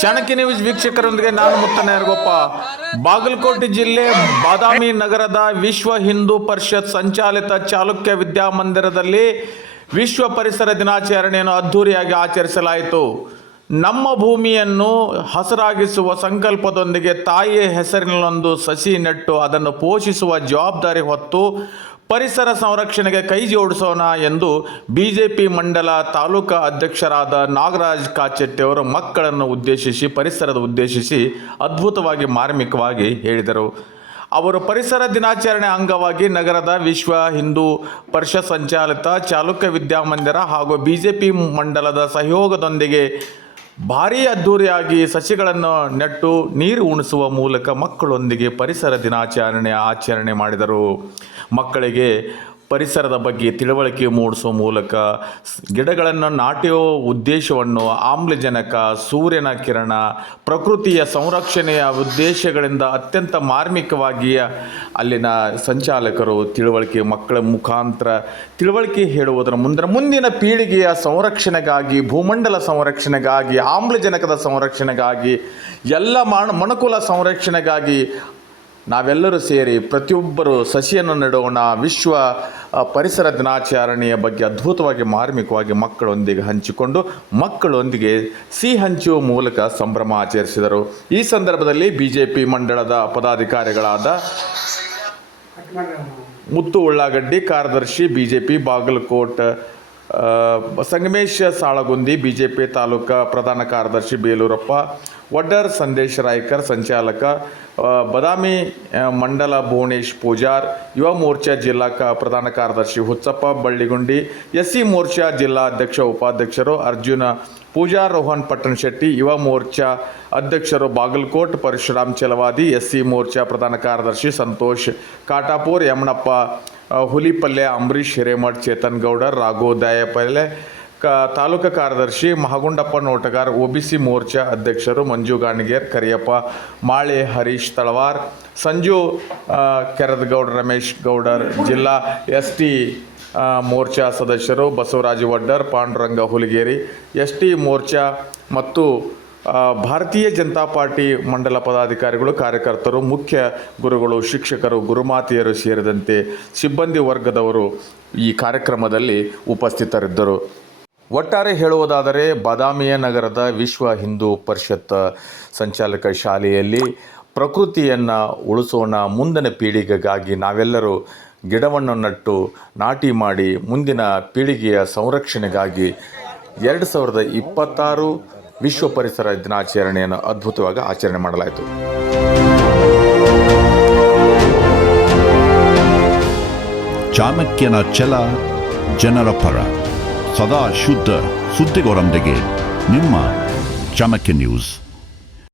Chanakya news ವೀಕ್ಷಕರೊಂದಿಗೆ ನಾನು ಮುತ್ತನಯರಗೊಪ್ಪ. ಬಾಗಲಕೋಟೆ ಜಿಲ್ಲೆ ಬಾದಾಮಿ ನಗರದ ವಿಶ್ವ ಹಿಂದೂ ಪರಿಷತ್ ಸಂಚಾಲಿತ ಚಾಲುಕ್ಯ ವಿದ್ಯಾಮಂದಿರದಲ್ಲಿ ವಿಶ್ವ ಪರಿಸರ ದಿನಾಚರಣೆಯನ್ನು ಅದ್ಧೂರಿಯಾಗಿ ಆಚರಿಸಲಾಯಿತು. ನಮ್ಮ ಭೂಮಿಯನ್ನು ಹಸರಾಗಿಸುವ ಸಂಕಲ್ಪದೊಂದಿಗೆ ತಾಯಿಯ ಹೆಸರಿನಲ್ಲೊಂದು ಸಸಿ ನೆಟ್ಟು ಅದನ್ನು ಪೋಷಿಸುವ ಜವಾಬ್ದಾರಿ ಹೊತ್ತು ಪರಿಸರ ಸಂರಕ್ಷಣೆಗೆ ಕೈ ಜೋಡಿಸೋಣ ಎಂದು ಬಿಜೆಪಿ ಮಂಡಲ ತಾಲೂಕಾ ಅಧ್ಯಕ್ಷರಾದ ನಾಗರಾಜ್ ಕಾಚೆಟ್ಟಿ ಅವರು ಮಕ್ಕಳನ್ನು ಉದ್ದೇಶಿಸಿ ಪರಿಸರದ ಉದ್ದೇಶಿಸಿ ಅದ್ಭುತವಾಗಿ ಮಾರ್ಮಿಕವಾಗಿ ಹೇಳಿದರು. ಅವರು ಪರಿಸರ ದಿನಾಚರಣೆ ಅಂಗವಾಗಿ ನಗರದ ವಿಶ್ವ ಹಿಂದೂ ಪರಿಷತ್ ಸಂಚಾಲಿತ ಚಾಲುಕ್ಯ ವಿದ್ಯಾಮಂದಿರ ಹಾಗೂ ಬಿಜೆಪಿ ಮಂಡಲದ ಸಹಯೋಗದೊಂದಿಗೆ ಭಾರೀ ಅದ್ಧೂರಿಯಾಗಿ ಸಸಿಗಳನ್ನು ನೆಟ್ಟು ನೀರು ಉಣಿಸುವ ಮೂಲಕ ಮಕ್ಕಳೊಂದಿಗೆ ಪರಿಸರ ದಿನಾಚರಣೆ ಆಚರಣೆ ಮಾಡಿದರು. ಮಕ್ಕಳಿಗೆ ಪರಿಸರದ ಬಗ್ಗೆ ತಿಳುವಳಿಕೆ ಮೂಡಿಸುವ ಮೂಲಕ ಗಿಡಗಳನ್ನು ನಾಟುವ ಉದ್ದೇಶವನ್ನು ಆಮ್ಲಜನಕ, ಸೂರ್ಯನ ಕಿರಣ, ಪ್ರಕೃತಿಯ ಸಂರಕ್ಷಣೆಯ ಉದ್ದೇಶಗಳಿಂದ ಅತ್ಯಂತ ಮಾರ್ಮಿಕವಾಗಿ ಅಲ್ಲಿನ ಸಂಚಾಲಕರು ಮಕ್ಕಳ ಮುಖಾಂತರ ತಿಳುವಳಿಕೆ ಹೇಳುವುದರ ಮುಂದಿನ ಪೀಳಿಗೆಯ ಸಂರಕ್ಷಣೆಗಾಗಿ, ಭೂಮಂಡಲ ಸಂರಕ್ಷಣೆಗಾಗಿ, ಆಮ್ಲಜನಕದ ಸಂರಕ್ಷಣೆಗಾಗಿ, ಎಲ್ಲ ಮನುಕುಲ ಸಂರಕ್ಷಣೆಗಾಗಿ ನಾವೆಲ್ಲರೂ ಸೇರಿ ಪ್ರತಿಯೊಬ್ಬರು ಸಸಿಯನ್ನು ನೆಡೋಣ. ವಿಶ್ವ ಪರಿಸರ ದಿನಾಚರಣೆಯ ಬಗ್ಗೆ ಅದ್ಭುತವಾಗಿ ಮಾರ್ಮಿಕವಾಗಿ ಮಕ್ಕಳೊಂದಿಗೆ ಹಂಚಿಕೊಂಡು ಮಕ್ಕಳೊಂದಿಗೆ ಸಿಹಿ ಹಂಚುವ ಮೂಲಕ ಸಂಭ್ರಮ ಆಚರಿಸಿದರು. ಈ ಸಂದರ್ಭದಲ್ಲಿ ಬಿಜೆಪಿ ಮಂಡಳದ ಪದಾಧಿಕಾರಿಗಳಾದ ಮುತ್ತು ಉಳ್ಳಾಗಡ್ಡಿ, ಕಾರ್ಯದರ್ಶಿ ಬಿಜೆಪಿ ಬಾಗಲಕೋಟ್ ಸಂಗಮೇಶ್ ಸಾಳಗುಂದಿ, ಬಿಜೆಪಿ ತಾಲೂಕಾ ಪ್ರಧಾನ ಕಾರ್ಯದರ್ಶಿ ಬೇಲೂರಪ್ಪ ವಡ್ಡರ್, ಸಂದೇಶ್ ರಾಯ್ಕರ್ ಸಂಚಾಲಕ, ಬಾದಾಮಿ ಮಂಡಲ ಭುವನೇಶ್ ಪೂಜಾರ್, ಯುವ ಮೋರ್ಚಾ ಜಿಲ್ಲಾ ಪ್ರಧಾನ ಕಾರ್ಯದರ್ಶಿ ಹುಚ್ಚಪ್ಪ ಬಳ್ಳಿಗುಂಡಿ, ಎಸ್ಸಿ ಮೋರ್ಚಾ ಜಿಲ್ಲಾ ಅಧ್ಯಕ್ಷ ಉಪಾಧ್ಯಕ್ಷರು ಅರ್ಜುನ ಪೂಜಾರ್, ರೋಹನ್ ಪಟ್ಟಣಶೆಟ್ಟಿ, ಯುವ ಮೋರ್ಚಾ ಅಧ್ಯಕ್ಷರು ಬಾಗಲಕೋಟ್ ಪರಶುರಾಮ್ ಚಲವಾದಿ, ಎಸ್ಸಿ ಮೋರ್ಚಾ ಪ್ರಧಾನ ಕಾರ್ಯದರ್ಶಿ ಸಂತೋಷ್ ಕಾಟಾಪುರ್, ಯಮನಪ್ಪ ಹುಲಿಪಲ್ಲೆ, ಅಂಬರೀಶ್ ಹಿರೇಮಠ್, ಚೇತನ್ ಗೌಡರ್, ರಾಘು ದಾಯಪಲ್ಲೆ, ತಾಲೂಕಾ ಕಾರ್ಯದರ್ಶಿ ಮಹಗುಂಡಪ್ಪ ನೋಟಗಾರ್, ಒಬಿಸಿ ಮೋರ್ಚಾ ಅಧ್ಯಕ್ಷರು ಮಂಜು ಗಾಣಿಗೇರ್, ಕರಿಯಪ್ಪ ಮಾಳೆ, ಹರೀಶ್ ತಳವಾರ್, ಸಂಜು ಕೆರದಗೌಡ, ರಮೇಶ್ ಗೌಡರ್, ಜಿಲ್ಲಾ ಎಸ್.ಟಿ ಮೋರ್ಚಾ ಸದಸ್ಯರು ಬಸವರಾಜ ವಡ್ಡರ್, ಪಾಂಡುರಂಗ ಹುಲಿಗೇರಿ, ಎಸ್.ಟಿ ಮೋರ್ಚಾ ಮತ್ತು ಭಾರತೀಯ ಜನತಾ ಪಾರ್ಟಿ ಮಂಡಲ ಪದಾಧಿಕಾರಿಗಳು, ಕಾರ್ಯಕರ್ತರು, ಮುಖ್ಯ ಗುರುಗಳು, ಶಿಕ್ಷಕರು, ಗುರುಮಾತೆಯರು ಸೇರಿದಂತೆ ಸಿಬ್ಬಂದಿ ವರ್ಗದವರು ಈ ಕಾರ್ಯಕ್ರಮದಲ್ಲಿ ಉಪಸ್ಥಿತರಿದ್ದರು. ಒಟ್ಟಾರೆ ಹೇಳುವುದಾದರೆ ಬಾದಾಮಿಯ ನಗರದ ವಿಶ್ವ ಹಿಂದೂ ಪರಿಷತ್ ಸಂಚಾಲಕ ಶಾಲೆಯಲ್ಲಿ ಪ್ರಕೃತಿಯನ್ನು ಉಳಿಸೋಣ, ಮುಂದಿನ ಪೀಳಿಗೆಗಾಗಿ ನಾವೆಲ್ಲರೂ ಗಿಡವನ್ನು ನಟ್ಟು ನಾಟಿ ಮಾಡಿ ಮುಂದಿನ ಪೀಳಿಗೆಯ ಸಂರಕ್ಷಣೆಗಾಗಿ 2026 ವಿಶ್ವ ಪರಿಸರ ದಿನಾಚರಣೆಯನ್ನು ಅದ್ಭುತವಾಗಿ ಆಚರಣೆ ಮಾಡಲಾಯಿತು. ಚಾಣಕ್ಯನ ಛಲ ಜನರ ಪರ, ಸದಾ ಶುದ್ಧ ಸುದ್ದಿಗಳೊಂದಿಗೆ ನಿಮ್ಮ ಚಾಣಕ್ಯ ನ್ಯೂಸ್.